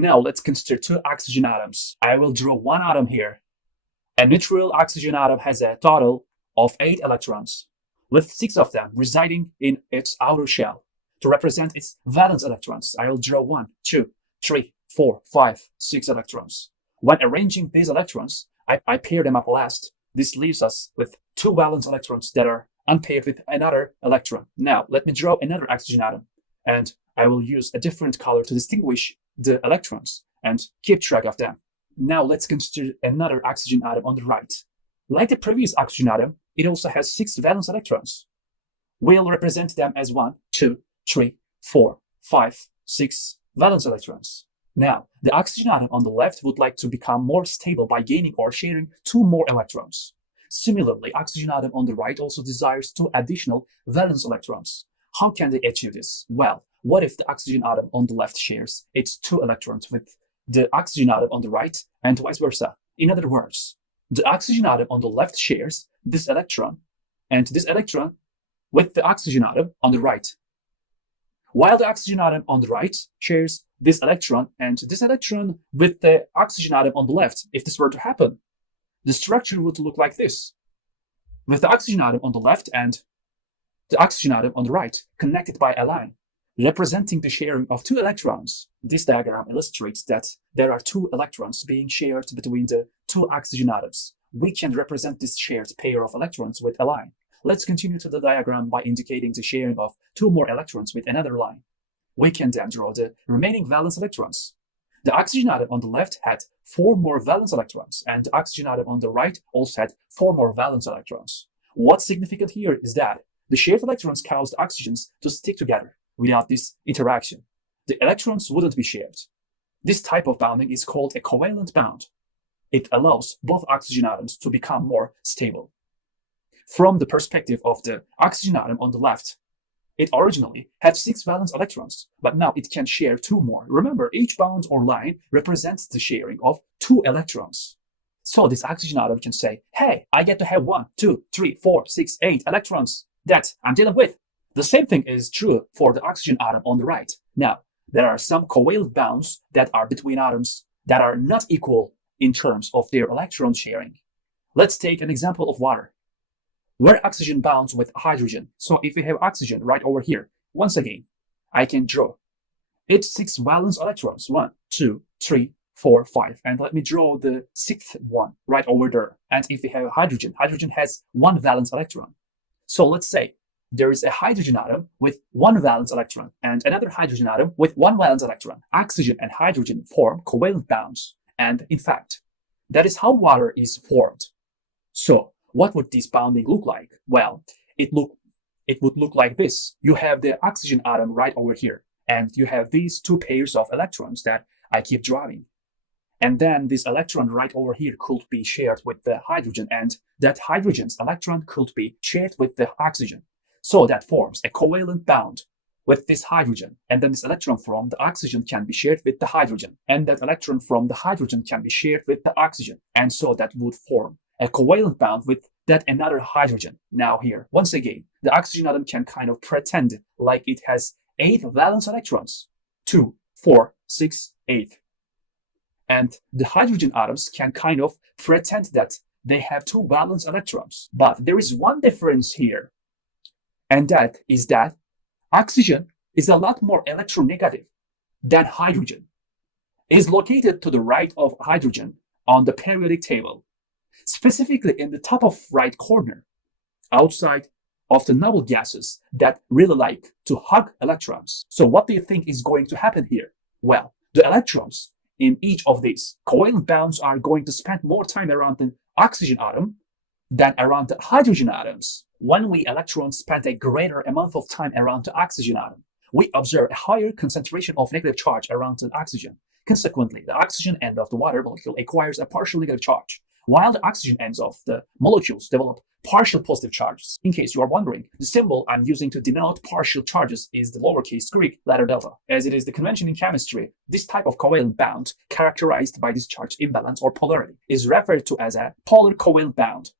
Now let's consider two oxygen atoms. I will draw one atom here. A neutral oxygen atom has a total of 8 electrons, with 6 of them residing in its outer shell. To represent its valence electrons, I will draw 1, 2, 3, 4, 5, 6 electrons. When arranging these electrons, I pair them up last. This leaves us with 2 valence electrons that are unpaired with another electron. Now, let me draw another oxygen atom, and I will use a different color to distinguish the electrons and keep track of them. Now, let's consider another oxygen atom on the right. Like the previous oxygen atom, it also has 6 valence electrons. We'll represent them as 1, 2, 3, 4, 5, 6 valence electrons. Now, the oxygen atom on the left would like to become more stable by gaining or sharing 2 more electrons. Similarly, oxygen atom on the right also desires 2 additional valence electrons. How can they achieve this? Well, what if the oxygen atom on the left shares its 2 electrons with the oxygen atom on the right and vice versa? In other words, the oxygen atom on the left shares this electron and this electron with the oxygen atom on the right, while the oxygen atom on the right shares this electron and this electron with the oxygen atom on the left. If this were to happen, the structure would look like this, with the oxygen atom on the left and the oxygen atom on the right connected by a line, representing the sharing of 2 electrons. This diagram illustrates that there are 2 electrons being shared between the 2 oxygen atoms. We can represent this shared pair of electrons with a line. Let's continue to the diagram by indicating the sharing of 2 more electrons with another line. We can then draw the remaining valence electrons. The oxygen atom on the left had 4 more valence electrons, and the oxygen atom on the right also had 4 more valence electrons. What's significant here is that the shared electrons cause the oxygens to stick together. Without this interaction, the electrons wouldn't be shared. This type of bonding is called a covalent bond. It allows both oxygen atoms to become more stable. From the perspective of the oxygen atom on the left, it originally had 6 valence electrons, but now it can share 2 more. Remember, each bond or line represents the sharing of 2 electrons. So this oxygen atom can say, hey, I get to have 1, 2, 3, 4, 6, 8 electrons that I'm dealing with. The same thing is true for the oxygen atom on the right. Now, there are some covalent bonds that are between atoms that are not equal in terms of their electron sharing. Let's take an example of water, where oxygen bonds with hydrogen. So if we have oxygen right over here, once again, I can draw its 6 valence electrons, 1, 2, 3, 4, 5. And let me draw the 6th one right over there. And if we have hydrogen, hydrogen has 1 valence electron. So let's say there is a hydrogen atom with 1 valence electron and another hydrogen atom with 1 valence electron. Oxygen and hydrogen form covalent bonds. And in fact, that is how water is formed. So what would this bonding look like? Well, it would look like this. You have the oxygen atom right over here, and you have these 2 pairs of electrons that I keep drawing. And then this electron right over here could be shared with the hydrogen, and that hydrogen's electron could be shared with the oxygen. So that forms a covalent bond with this hydrogen, and then this electron from the oxygen can be shared with the hydrogen, and that electron from the hydrogen can be shared with the oxygen, and so that would form a covalent bond with that another hydrogen. Now here, once again, the oxygen atom can kind of pretend like it has 8 valence electrons, 2, 4, 6, 8. And the hydrogen atoms can kind of pretend that they have 2 valence electrons. But there is one difference here, and that is that oxygen is a lot more electronegative than hydrogen. It is located to the right of hydrogen on the periodic table, specifically in the top of right corner, outside of the noble gases that really like to hug electrons. So what do you think is going to happen here? Well, the electrons in each of these covalent bonds are going to spend more time around the oxygen atom than around the hydrogen atoms. When we electrons spend a greater amount of time around the oxygen atom, we observe a higher concentration of negative charge around the oxygen. Consequently, the oxygen end of the water molecule acquires a partial negative charge, while the oxygen ends of the molecules develop partial positive charges. In case you are wondering, the symbol I'm using to denote partial charges is the lowercase Greek letter delta. As it is the convention in chemistry, this type of covalent bond, characterized by this charge imbalance or polarity, is referred to as a polar covalent bond.